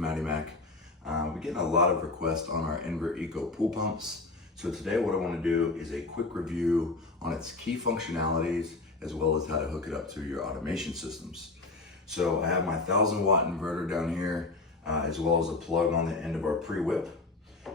Madimack. We're getting a lot of requests on our Inver Eco pool pumps. So today what I want to do is a quick review on its key functionalities as well as how to hook it up to your automation systems. So I have my 1000-watt inverter down here as well as a plug on the end of our pre-whip.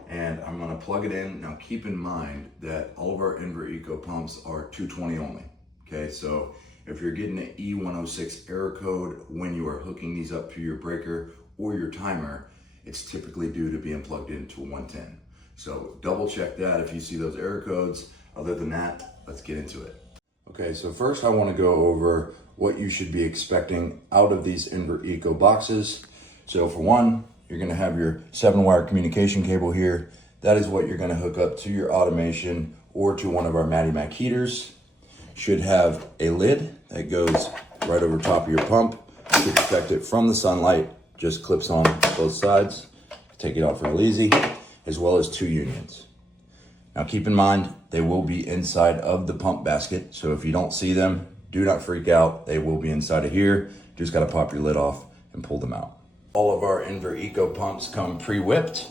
And I'm going to plug it in. Now keep in mind that all of our Inver Eco pumps are 220 only. Okay, so if you're getting an E106 error code when you are hooking these up to your breaker or your timer, it's typically due to being plugged into a 110. So double check that if you see those error codes. Other than that, let's get into it. Okay, so first I want to go over what you should be expecting out of these Inver Eco boxes. So for one, you're going to have your 7-wire communication cable here. That is what you're going to hook up to your automation or to one of our Madimack heaters. Should have a lid that goes right over top of your pump to protect it from the sunlight. Just clips on both sides. Take it out real easy, as well as 2 unions. Now keep in mind, they will be inside of the pump basket. So if you don't see them, do not freak out. They will be inside of here. Just got to pop your lid off and pull them out. All of our Inver Eco pumps come pre-whipped.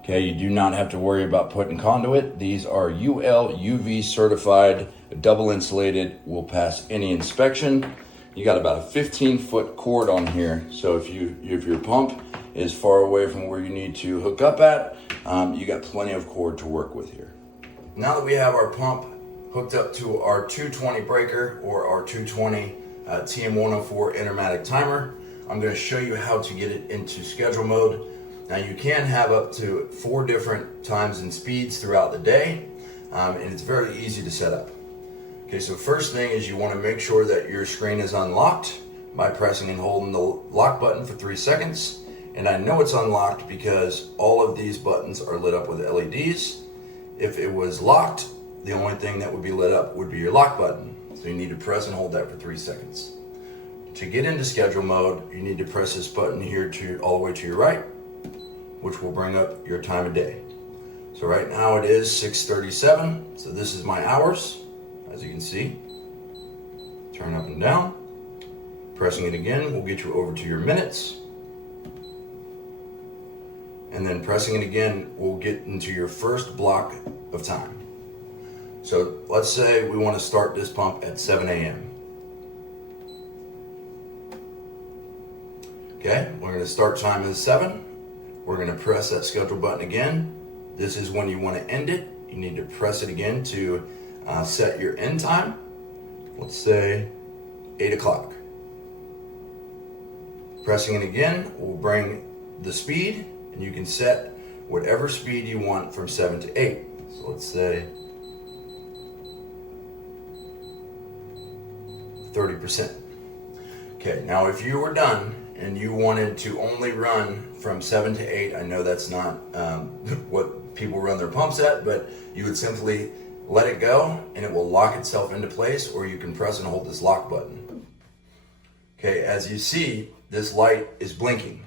Okay, you do not have to worry about putting conduit. These are UL UV certified, double insulated, will pass any inspection. You got about a 15-foot cord on here. So if your pump is far away from where you need to hook up at, you got plenty of cord to work with here. Now that we have our pump hooked up to our 220 breaker or our 220 TM104 intermatic timer, I'm going to show you how to get it into schedule mode. Now you can have up to 4 different times and speeds throughout the day, and it's very easy to set up. Okay, so first thing is you want to make sure that your screen is unlocked by pressing and holding the lock button for 3 seconds. And I know it's unlocked because all of these buttons are lit up with LEDs. If it was locked, the only thing that would be lit up would be your lock button. So you need to press and hold that for 3 seconds. To get into schedule mode, you need to press this button here all the way to your right, which will bring up your time of day. So right now it is 6:37, so this is my hours, as you can see. Turn up and down. Pressing it again will get you over to your minutes. And then pressing it again will get into your first block of time. So let's say we want to start this pump at 7 a.m. Okay, we're going to start time at 7. We're going to press that schedule button again. This is when you want to end it. You need to press it again to set your end time. Let's say 8 o'clock. Pressing it again will bring the speed, and you can set whatever speed you want from 7 to 8. So let's say 30%. Okay, now if you were done and you wanted to only run from 7 to 8, I know that's not what people run their pumps at, but you would simply let it go and it will lock itself into place, or you can press and hold this lock button. Okay, as you see, this light is blinking.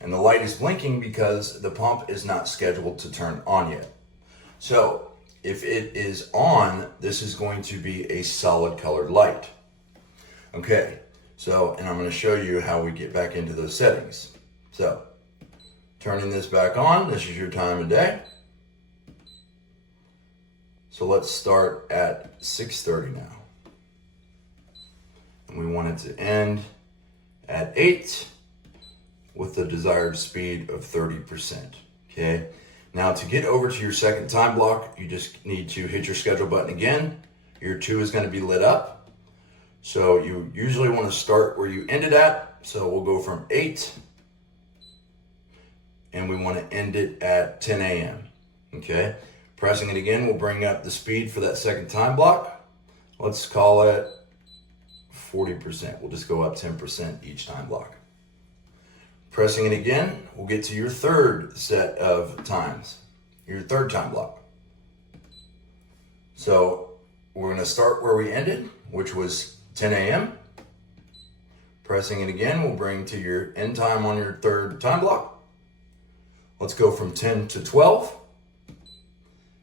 And the light is blinking because the pump is not scheduled to turn on yet. So if it is on, this is going to be a solid colored light. Okay. So, and I'm going to show you how we get back into those settings. So, turning this back on, this is your time of day. So let's start at 6:30 now. And we want it to end at 8 with the desired speed of 30%. Okay. Now to get over to your second time block, you just need to hit your schedule button again. Your 2 is going to be lit up. So you usually want to start where you ended at. So we'll go from 8 and we want to end it at 10 a.m. Okay. Pressing it again will bring up the speed for that second time block. Let's call it 40%. We'll just go up 10% each time block. Pressing it again, we'll get to your third set of times, your third time block. So we're going to start where we ended, which was 10 a.m. Pressing it again will bring to your end time on your third time block. Let's go from 10 to 12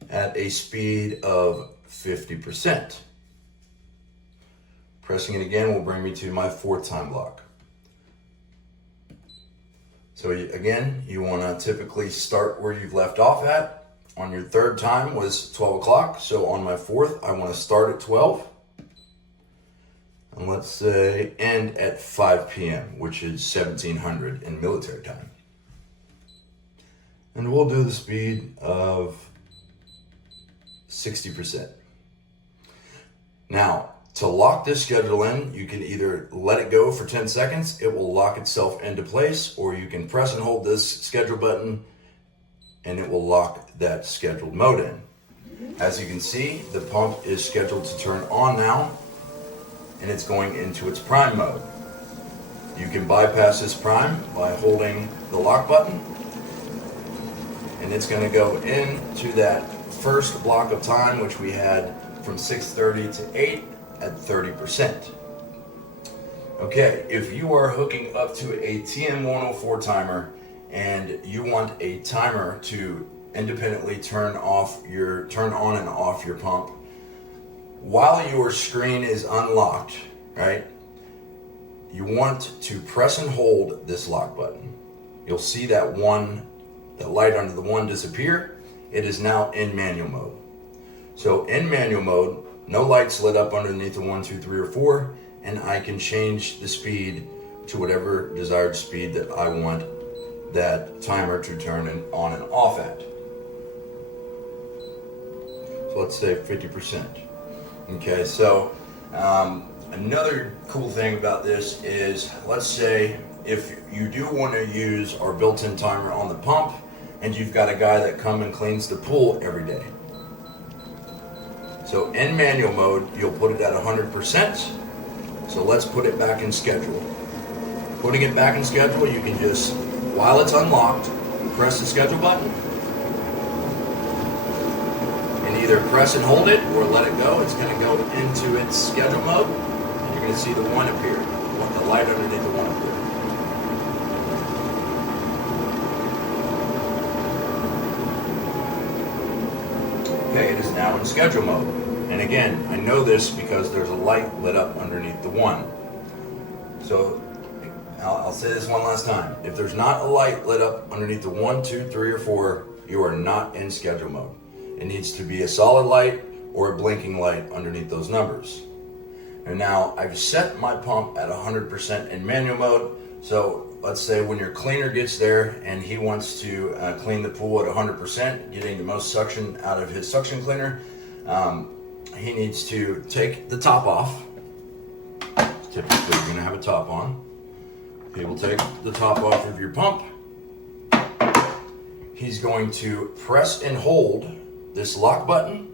at a speed of 50%. Pressing it again will bring me to my fourth time block. So again, you want to typically start where you've left off at. On your third time was 12 o'clock. So on my fourth, I want to start at 12. And let's say end at 5 p.m., which is 1700 in military time. And we'll do the speed of 60%. Now, to lock this schedule in, you can either let it go for 10 seconds, it will lock itself into place, or you can press and hold this schedule button and it will lock that scheduled mode in. As you can see, the pump is scheduled to turn on now, and it's going into its prime mode. You can bypass this prime by holding the lock button, and it's going to go into that first block of time, which we had from 6:30 to 8 at 30%. Okay, if you are hooking up to a TM104 timer and you want a timer to independently turn on and off your pump while your screen is unlocked, right? You want to press and hold this lock button. You'll see that light under the one disappear. It is now in manual mode. So in manual mode, no lights lit up underneath the 1, 2, 3, or 4, and I can change the speed to whatever desired speed that I want that timer to turn on and off at. So let's say 50%. Okay, so another cool thing about this is, let's say if you do want to use our built-in timer on the pump and you've got a guy that comes and cleans the pool every day. So in manual mode, you'll put it at 100%. So let's put it back in schedule. Putting it back in schedule, you can just, while it's unlocked, press the schedule button and either press and hold it or let it go. It's going to go into its schedule mode, and you're going to see the one appear, the light underneath the one appear. Okay, it is now in schedule mode. And again, I know this because there's a light lit up underneath the one. So I'll say this one last time. If there's not a light lit up underneath the 1, 2, 3, or 4, you are not in schedule mode. It needs to be a solid light or a blinking light underneath those numbers. And now I've set my pump at 100% in manual mode. So let's say when your cleaner gets there and he wants to clean the pool at 100%, getting the most suction out of his suction cleaner, he needs to take the top off. Typically you're going to have a top on. He will take the top off of your pump. He's going to press and hold this lock button.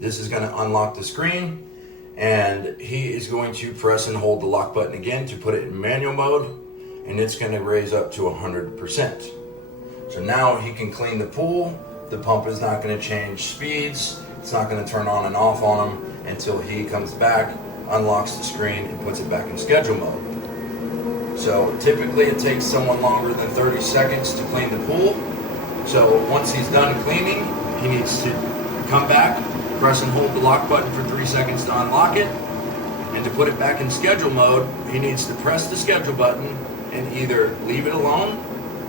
This is going to unlock the screen, and he is going to press and hold the lock button again to put it in manual mode, and it's going to raise up to 100%. So now he can clean the pool. The pump is not going to change speeds. It's not going to turn on and off on him until he comes back, unlocks the screen, and puts it back in schedule mode. So typically it takes someone longer than 30 seconds to clean the pool. So once he's done cleaning, he needs to come back, press and hold the lock button for 3 seconds to unlock it. And to put it back in schedule mode, he needs to press the schedule button and either leave it alone,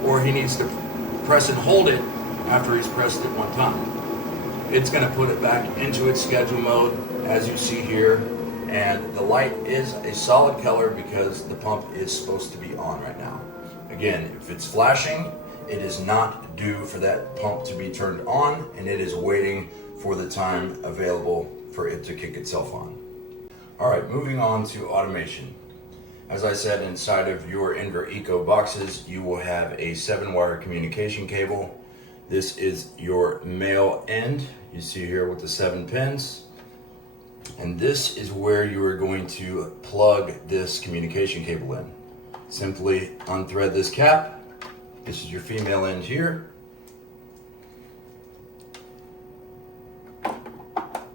or he needs to press and hold it after he's pressed it one time. It's going to put it back into its schedule mode, as you see here. And the light is a solid color because the pump is supposed to be on right now. Again, if it's flashing, it is not due for that pump to be turned on, and it is waiting for the time available for it to kick itself on. All right, moving on to automation. As I said, inside of your Inver Eco boxes, you will have a 7-wire communication cable. This is your male end, you see here with the 7 pins. And this is where you are going to plug this communication cable in. Simply unthread this cap. This is your female end here.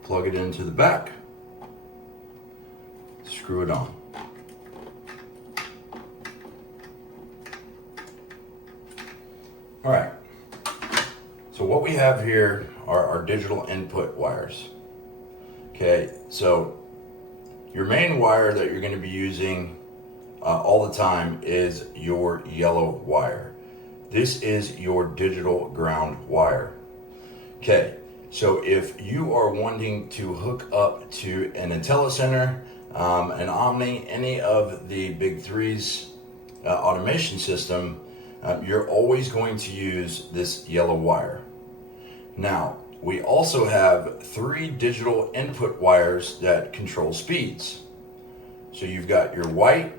Plug it into the back. Screw it on. All right. So what we have here are our digital input wires. Okay, so your main wire that you're going to be using all the time is your yellow wire. This is your digital ground wire. Okay, so if you are wanting to hook up to an IntelliCenter, an Omni, any of the big threes automation system, you're always going to use this yellow wire. Now, we also have 3 digital input wires that control speeds. So you've got your white,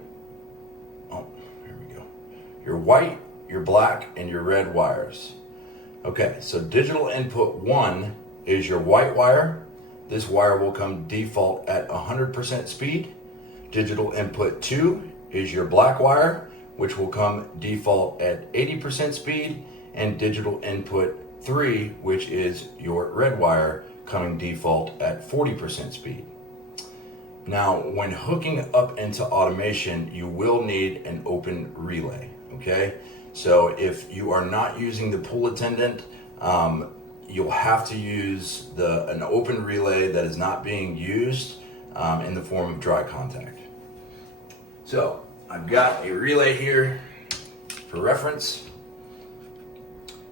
your white, your black, and your red wires. Okay, so digital input 1 is your white wire. This wire will come default at 100% speed. Digital input 2 is your black wire, which will come default at 80% speed. And digital input 3, which is your red wire, coming default at 40% speed. Now, when hooking up into automation, you will need an open relay, okay? So if you are not using the pool attendant, you'll have to use an open relay that is not being used in the form of dry contact. So I've got a relay here for reference.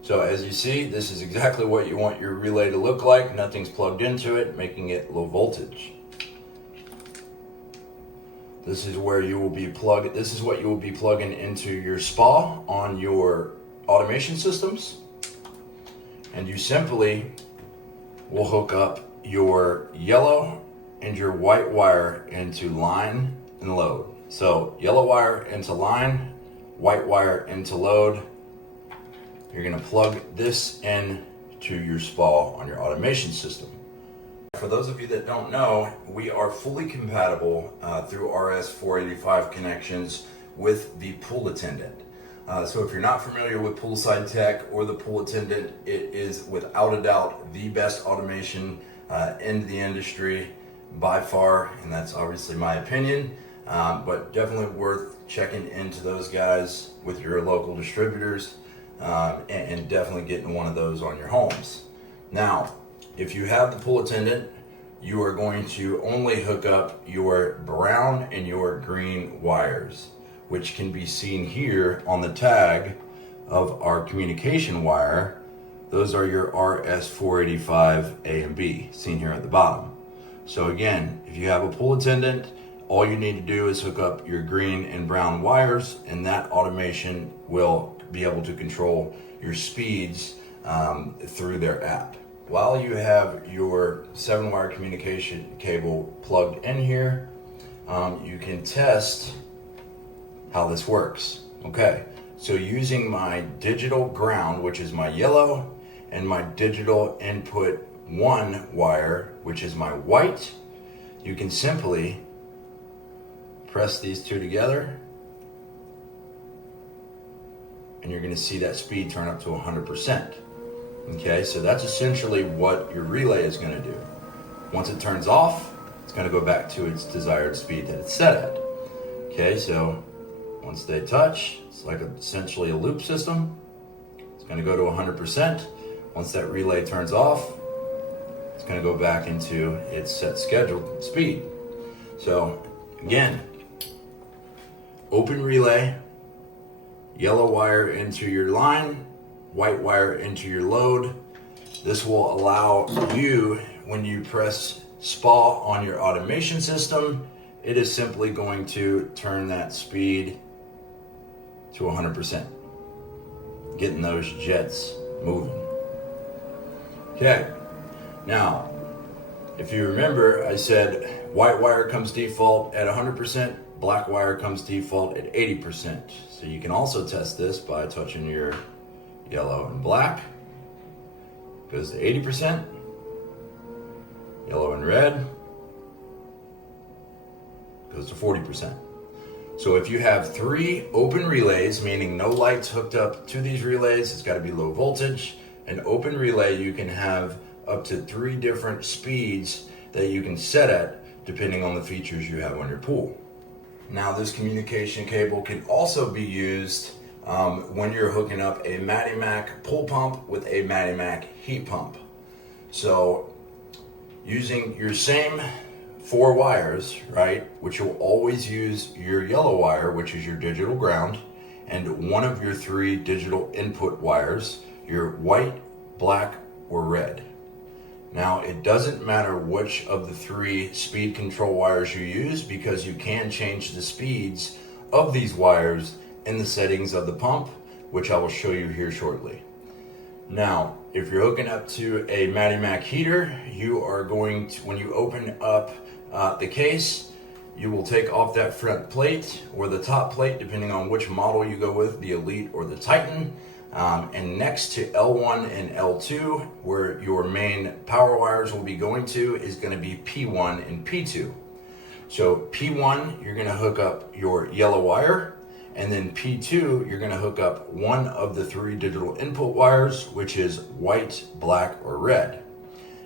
So as you see, this is exactly what you want your relay to look like. Nothing's plugged into it, making it low voltage. This is where you will be this is what you will be plugging into your spa on your automation systems. And you simply will hook up your yellow and your white wire into line and load. So yellow wire into line, white wire into load. You're gonna plug this in to your spa on your automation system. For those of you that don't know, we are fully compatible through RS-485 connections with the pool attendant. So if you're not familiar with poolside tech or the pool attendant, it is without a doubt the best automation in the industry by far, and that's obviously my opinion, but definitely worth checking into those guys with your local distributors and definitely getting one of those on your homes. Now, if you have the pool attendant, you are going to only hook up your brown and your green wires, which can be seen here on the tag of our communication wire. Those are your RS-485 A and B, seen here at the bottom. So again, if you have a pool attendant, all you need to do is hook up your green and brown wires, and that automation will be able to control your speeds through their app. While you have your 7-wire communication cable plugged in here, you can test how this works. Okay, so using my digital ground, which is my yellow, and my digital input 1 wire, which is my white, you can simply press these two together, and you're gonna see that speed turn up to 100%. Okay, so that's essentially what your relay is gonna do. Once it turns off, it's gonna go back to its desired speed that it's set at. Okay, so once they touch, it's like essentially a loop system. It's gonna go to 100%. Once that relay turns off, it's gonna go back into its set scheduled speed. So again, open relay, yellow wire into your line, white wire into your load. This will allow you, when you press spa on your automation system, it is simply going to turn that speed to 100%, getting those jets moving. Okay, now, if you remember, I said white wire comes default at 100%, black wire comes default at 80%. So you can also test this by touching your yellow and black, goes to 80%, yellow and red goes to 40%. So if you have 3 open relays, meaning no lights hooked up to these relays, it's got to be low voltage. An open relay, you can have up to 3 different speeds that you can set at depending on the features you have on your pool. Now, this communication cable can also be used when you're hooking up a Madimack pool pump with a Madimack heat pump. So using your same 4 wires, right, which you'll always use your yellow wire, which is your digital ground, and one of your 3 digital input wires, your white, black, or red. Now, it doesn't matter which of the 3 speed control wires you use, because you can change the speeds of these wires in the settings of the pump, which I will show you here shortly. Now, if you're hooking up to a Madimack heater, you are going to, when you open up the case, you will take off that front plate or the top plate, depending on which model you go with, the Elite or the Titan. And next to L1 and L2, where your main power wires will be going to, is going to be P1 and P2. So P1, you're going to hook up your yellow wire, and then P2, you're going to hook up one of the 3 digital input wires, which is white, black, or red.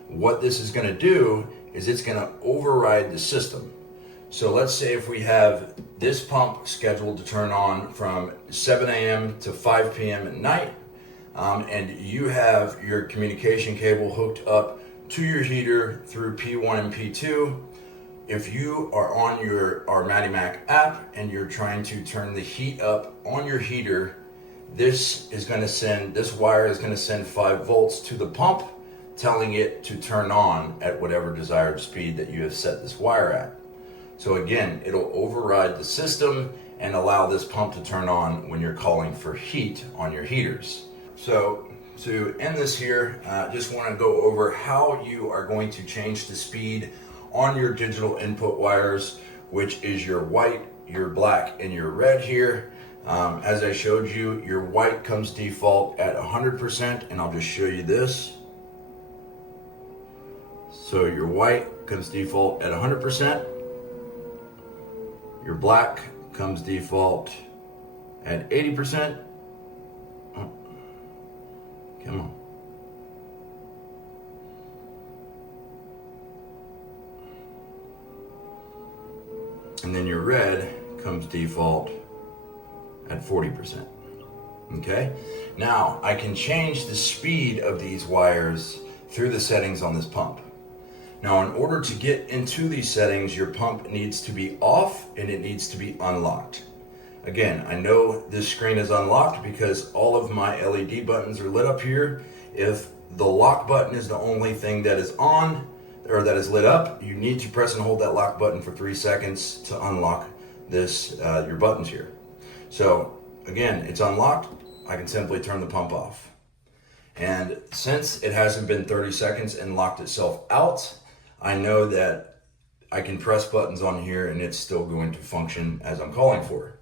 What this is going to do is it's going to override the system. So let's say if we have this pump scheduled to turn on from 7 a.m. to 5 p.m. at night, and you have your communication cable hooked up to your heater through P1 and P2, if you are on our Madimack app and you're trying to turn the heat up on your heater, this wire is going to send 5 volts to the pump, telling it to turn on at whatever desired speed that you have set this wire at. So again, it'll override the system and allow this pump to turn on when you're calling for heat on your heaters. So to end this here, just want to go over how you are going to change the speed on your digital input wires, which is your white, your black, and your red here. As I showed you, your white comes default at 100%, and I'll just show you this. So your white comes default at 100%. Your black comes default at 80%. Oh, come on. And then your red comes default at 40%. Okay? Now, I can change the speed of these wires through the settings on this pump. Now, in order to get into these settings, your pump needs to be off and it needs to be unlocked. Again, I know this screen is unlocked because all of my LED buttons are lit up here. If the lock button is the only thing that is on, or that is lit up, you need to press and hold that lock button for 3 seconds to unlock this, your buttons here. So again, it's unlocked. I can simply turn the pump off. And since it hasn't been 30 seconds and locked itself out, I know that I can press buttons on here and it's still going to function as I'm calling for.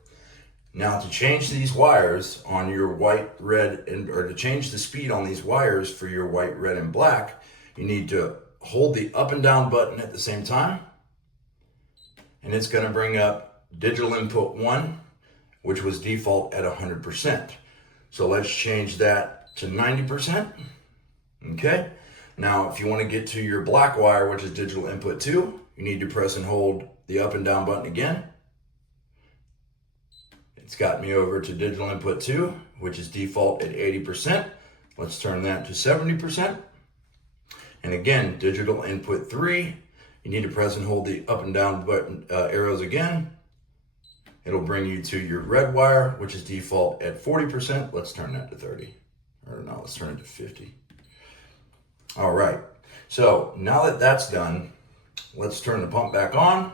Now, to change these wires on your white, red, or to change the speed on these wires for your white, red, and black, you need to hold the up and down button at the same time, and it's going to bring up digital input 1, which was default at 100%. So let's change that to 90%. Okay. Now, if you want to get to your black wire, which is digital input 2, you need to press and hold the up and down button again. It's got me over to digital input 2, which is default at 80%. Let's turn that to 70%. And again, digital input 3, you need to press and hold the up and down button arrows again. It'll bring you to your red wire, which is default at 40%. Let's turn that to 30. Or no, let's turn it to 50. All right. So now that that's done, let's turn the pump back on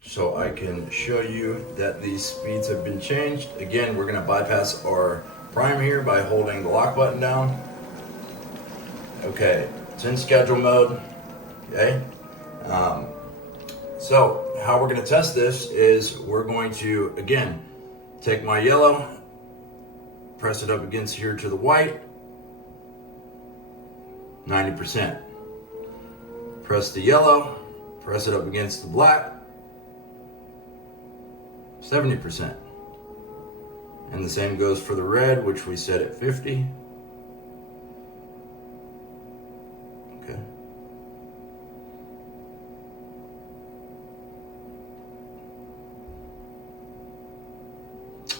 so I can show you that these speeds have been changed. Again, we're going to bypass our prime here by holding the lock button down. Okay, it's in schedule mode. Okay. So how we're going to test this is we're going to, again, take my yellow, press it up against here to the white, 90%. Press the yellow, press it up against the black, 70%. And the same goes for the red, which we set at 50. Okay.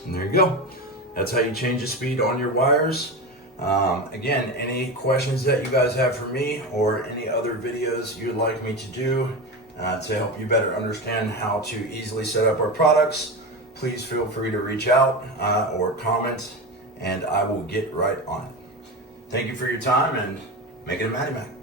And there you go. That's how you change the speed on your wires. Again, any questions that you guys have for me or any other videos you'd like me to do to help you better understand how to easily set up our products, please feel free to reach out or comment, and I will get right on it. Thank you for your time, and make it a Madimack.